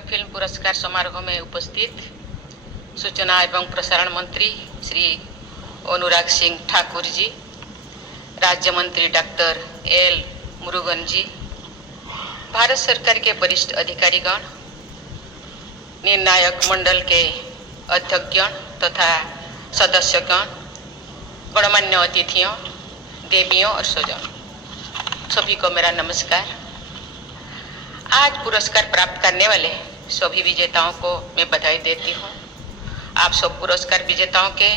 Film पुरस्कार समारोह में उपस्थित सूचना एवं प्रसारण मंत्री श्री अनुराग सिंह ठाकुर जी, राज्य मंत्री डॉक्टर एल मुरुगन जी, भारत सरकार के वरिष्ठ अधिकारीगण, निर्णायक मंडल के अध्यक्षगण तथा सदस्यगण, गणमान्य अतिथियों, देवियों और स्वजन, सभी को मेरा नमस्कार। आज पुरस्कार प्राप्त करने वाले सभी विजेताओं को मैं बधाई देती हूँ। आप सब पुरस्कार विजेताओं के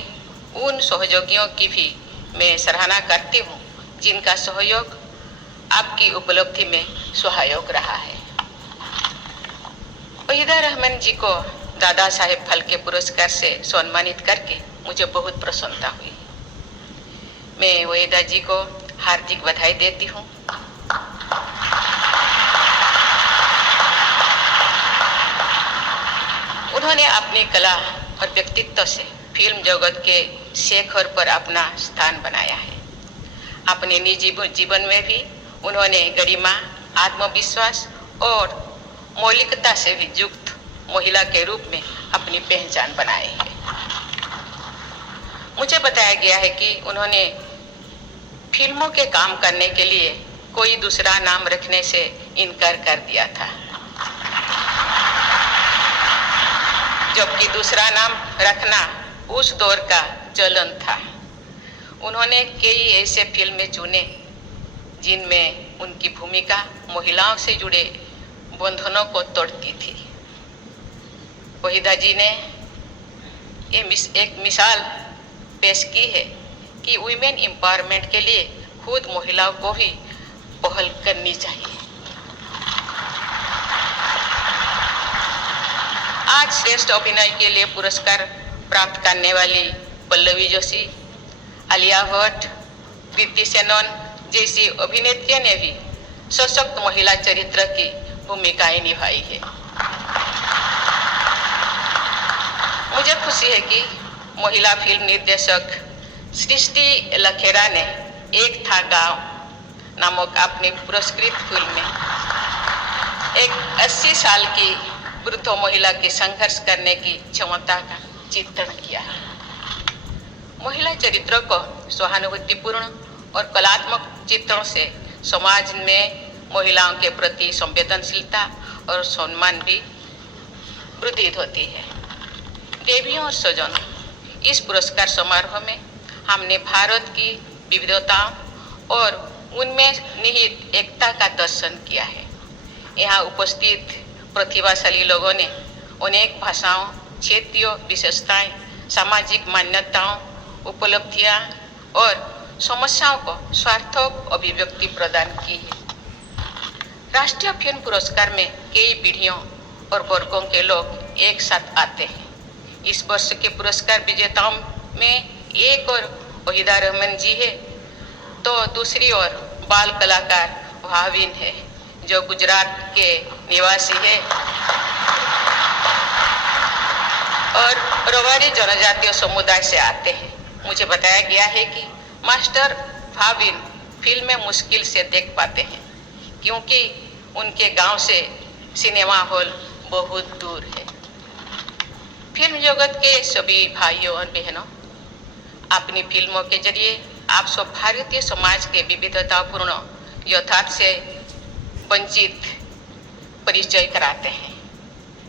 उन सहयोगियों की भी मैं सराहना करती हूँ जिनका सहयोग आपकी उपलब्धि में सहायक रहा है। वहीदा रहमान जी को दादा साहेब फाल्के पुरस्कार से सम्मानित करके मुझे बहुत प्रसन्नता हुई। मैं वहीदा जी को हार्दिक बधाई देती हूँ। उन्होंने अपनी कला और व्यक्तित्व से फिल्म जगत के शेखर पर अपना स्थान बनाया है। अपने निजी जीवन में भी उन्होंने गरिमा, आत्मविश्वास और मौलिकता से भी युक्त महिला के रूप में अपनी पहचान बनाई है। मुझे बताया गया है कि उन्होंने फिल्मों के काम करने के लिए कोई दूसरा नाम रखने से इनकार कर दिया था, जबकि दूसरा नाम रखना उस दौर का चलन था। उन्होंने कई ऐसे फिल्में चुने जिनमें उनकी भूमिका महिलाओं से जुड़े बंधनों को तोड़ती थी। वहीदा जी ने एक मिसाल पेश की है कि वुमेन एम्पावरमेंट के लिए खुद महिलाओं को भी पहल करनी चाहिए। आज श्रेष्ठ अभिनय के लिए पुरस्कार प्राप्त करने वाली पल्लवी जोशी, आलिया भट्ट, कृति सेनन जैसी अभिनेत्रियों ने भी सशक्त महिला चरित्र की भूमिकाएं निभाई है। मुझे खुशी है कि महिला फिल्म निर्देशक सृष्टि लखेरा ने एक था गांव नामक अपनी पुरस्कृत फिल्म में एक 80 साल की वृद्ध महिला की संघर्ष करने की क्षमता का चित्रण किया है। महिला चरित्रों को सहानुभूतिपूर्ण और कलात्मक चित्रण से समाज में महिलाओं के प्रति संवेदनशीलता और सम्मान भी वृद्धि होती है। देवियों और स्वजनों, इस पुरस्कार समारोह में हमने भारत की विविधताओं और उनमें निहित एकता का दर्शन किया है। यहाँ उपस्थित प्रतिभाशाली लोगों ने अनेक भाषाओं, क्षेत्रीय विशेषताएं, सामाजिक मान्यताओं, उपलब्धियां और समस्याओं को सार्थक अभिव्यक्ति प्रदान की है। राष्ट्रीय फिल्म पुरस्कार में कई पीढ़ियों और वर्गों के लोग एक साथ आते हैं। इस वर्ष के पुरस्कार विजेताओं में एक और वहीदा रहमान जी है तो दूसरी ओर बाल कलाकार भाविन है जो गुजरात के निवासी है और रवारी जनजातीय समुदाय से आते हैं। मुझे बताया गया है कि मास्टर भाविन फिल्म में मुश्किल से देख पाते हैं क्योंकि उनके गांव से सिनेमा हॉल बहुत दूर है। फिल्म जगत के सभी भाइयों और बहनों, अपनी फिल्मों के जरिए आप सब भारतीय समाज के विविधतापूर्ण यथार्थ से वंचित परिचय कराते हैं।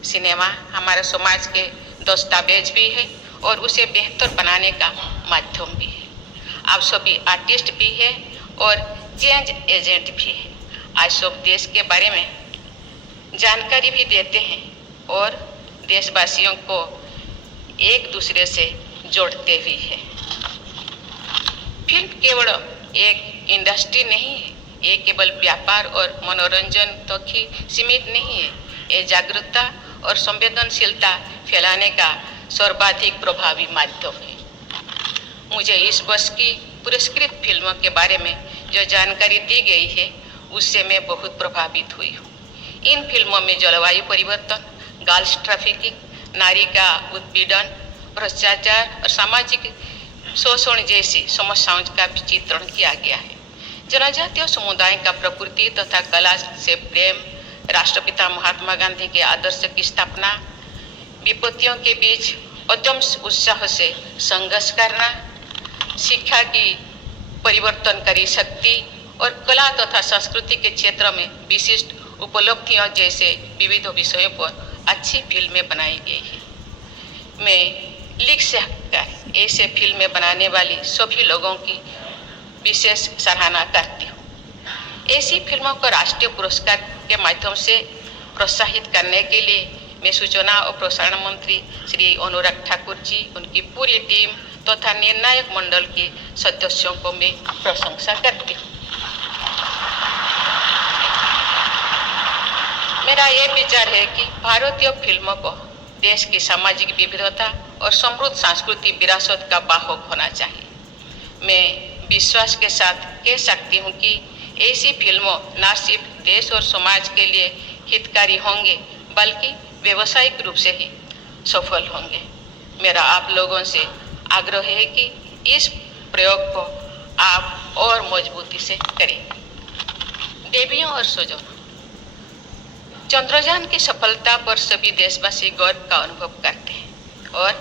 सिनेमा हमारे समाज के दस्तावेज भी है और उसे बेहतर बनाने का माध्यम भी है। आप सभी आर्टिस्ट भी है और चेंज एजेंट भी है। आज सब देश के बारे में जानकारी भी देते हैं और देशवासियों को एक दूसरे से जोड़ते भी हैं। फिल्म केवल एक इंडस्ट्री नहीं है, ये केवल व्यापार और मनोरंजन तक ही सीमित नहीं है। ये जागरूकता और संवेदनशीलता फैलाने का सर्वाधिक प्रभावी माध्यम है। मुझे इस वर्ष की पुरस्कृत फिल्मों के बारे में जो जानकारी दी गई है उससे मैं बहुत प्रभावित हुई हूँ। इन फिल्मों में जलवायु परिवर्तन, गर्ल्स ट्रैफिकिंग, नारी का उत्पीड़न, भ्रष्टाचार और सामाजिक शोषण जैसी समस्याओं का भी चित्रण किया गया है। जनजातीय समुदाय का प्रकृति तथा कला से प्रेम, राष्ट्रपिता महात्मा गांधी के आदर्श की स्थापना, विपत्तियों के बीच उद्यम उत्साह से संघर्ष करना, शिक्षा की परिवर्तनकारी शक्ति और कला तथा संस्कृति के क्षेत्र में विशिष्ट उपलब्धियों जैसे विविध विषयों पर अच्छी फिल्में बनाई गई है। मैं लिख सककर ऐसे फिल्में बनाने वाली सभी लोगों की विशेष सराहना करती हूँ। ऐसी फिल्मों को राष्ट्रीय पुरस्कार के माध्यम से प्रोत्साहित करने के लिए मैं सूचना और प्रसारण मंत्री श्री अनुराग ठाकुर जी, उनकी पूरी टीम तथा निर्णायक मंडल के सदस्यों को मैं प्रशंसा करती हूँ। मेरा ये विचार है कि भारतीय फिल्मों को देश की सामाजिक विविधता और समृद्ध सांस्कृतिक विरासत का वाहक होना चाहिए। मैं विश्वास के साथ कह सकती हूँ कि ऐसी फिल्मों न सिर्फ देश और समाज के लिए हितकारी होंगे बल्कि व्यावसायिक रूप से ही सफल होंगे। मेरा आप लोगों से आग्रह है कि इस प्रयोग को आप और मजबूती से करें। देवियों और स्वजनों, चंद्रयान की सफलता पर सभी देशवासी गर्व का अनुभव करते हैं और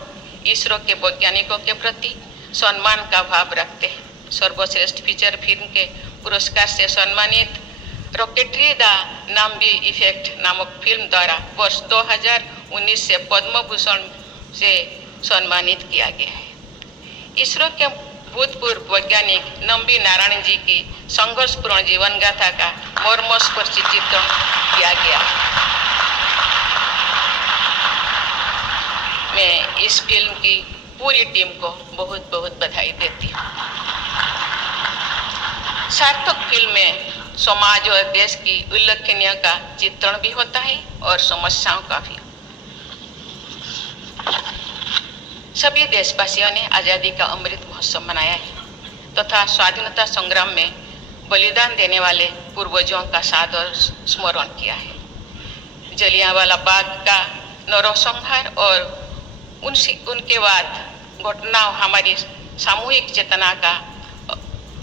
इसरो के वैज्ञानिकों के प्रति सम्मान का भाव रखते हैं। सर्वश्रेष्ठ फीचर फिल्म के पुरस्कार से सम्मानित रॉकेटरी द नाम्बी इफेक्ट नामक फिल्म द्वारा वर्ष 2019 से पद्म भूषण से सम्मानित किया गया है। इसरो के भूतपूर्व वैज्ञानिक नंबी नारायण जी की संघर्षपूर्ण जीवन गाथा का मर्मस्पर्शी चित्रण किया गया। मैं इस फिल्म की पूरी टीम को बहुत बहुत बधाई देती हूँ। सार्थक फिल्म में समाज और देश की उल्लेखनीय का चित्रण भी होता है और समस्याओं का भी। सभी देशवासियों ने आज़ादी का अमृत महोत्सव मनाया है तथा स्वाधीनता संग्राम में बलिदान देने वाले पूर्वजों का सादर स्मरण किया है। जलियांवाला बाग का नरसंहार और उनके बाद घटनाओं हमारी सामूहिक चेतना का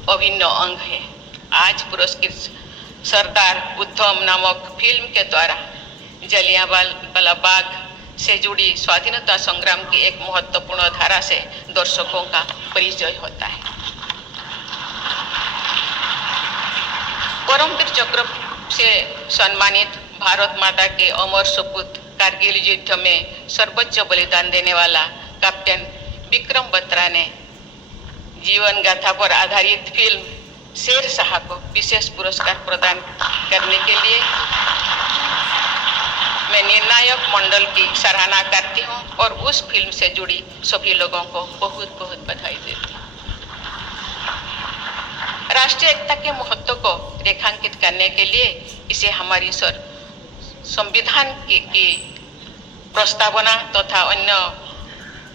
अभिन्न अंग है। आज पुरस्कृत सरदार उधम नामक फिल्म के द्वारा जलियांवाला बाग से जुड़ी स्वाधीनता संग्राम की एक महत्वपूर्ण धारा से दर्शकों का परिचय होता है। परमवीर चक्र से सम्मानित भारत माता के अमर सपूत कारगिल युद्ध में सर्वोच्च बलिदान देने वाला कैप्टन विक्रम बत्रा ने जीवन गाथा पर आधारित फिल्म शेर शाह को विशेष पुरस्कार प्रदान करने के लिए मैं निर्णायक मंडल की सराहना करती हूँ और उस फिल्म से जुड़ी सभी लोगों को बहुत बहुत बधाई देती हूँ। राष्ट्रीय एकता के महत्व को रेखांकित करने के लिए इसे हमारी संविधान की प्रस्तावना तथा अन्य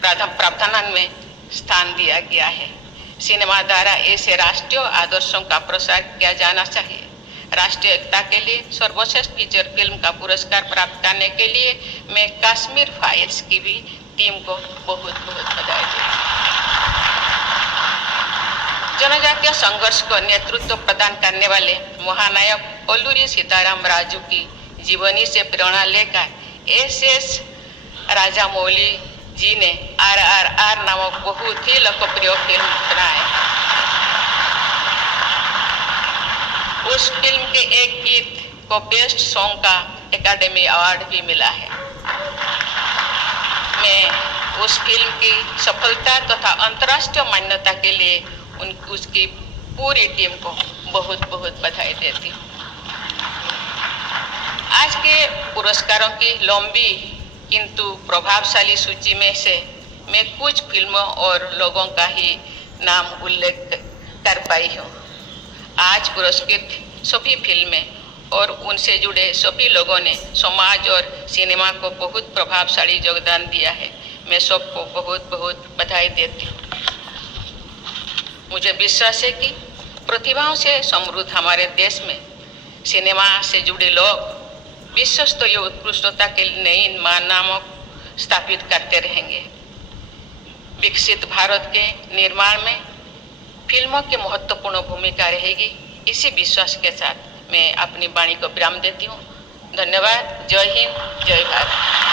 प्रावधान में स्थान दिया गया है। सिनेमा द्वारा ऐसे राष्ट्रीय आदर्शों का प्रसार किया जाना चाहिए। राष्ट्रीय एकता के लिए सर्वश्रेष्ठ फीचर फिल्म का पुरस्कार प्राप्त करने के लिए मैं कश्मीर फाइल्स की भी टीम को बहुत बहुत बधाई देती हूँ। जनजातीय संघर्ष को नेतृत्व प्रदान करने वाले महानायक अल्लूरी सीताराम राजू की जीवनी से प्रेरणा लेकर एस राजामौली जी ने RRR नामक बहुत ही लोकप्रिय फिल्म बनाए। उस फिल्म के एक गीत को बेस्ट सॉन्ग का एकेडमी अवार्ड भी मिला है। मैं उस फिल्म की सफलता तथा अंतर्राष्ट्रीय मान्यता के लिए उसकी पूरी टीम को बहुत बहुत बधाई देती हूँ। आज के पुरस्कारों की लंबी किंतु प्रभावशाली सूची में से मैं कुछ फिल्मों और लोगों का ही नाम उल्लेख कर पाई हूँ। आज पुरस्कृत सभी फिल्में और उनसे जुड़े सभी लोगों ने समाज और सिनेमा को बहुत प्रभावशाली योगदान दिया है। मैं सबको बहुत बहुत बधाई देती हूँ। मुझे विश्वास है कि प्रतिभाओं से समृद्ध हमारे देश में सिनेमा से जुड़े लोग विश्व स्तरीय उत्कृष्टता के नए मानदंड स्थापित करते रहेंगे। विकसित भारत के निर्माण में फिल्मों की महत्वपूर्ण भूमिका रहेगी। इसी विश्वास के साथ मैं अपनी वाणी को विराम देती हूँ। धन्यवाद। जय हिंद, जय भारत।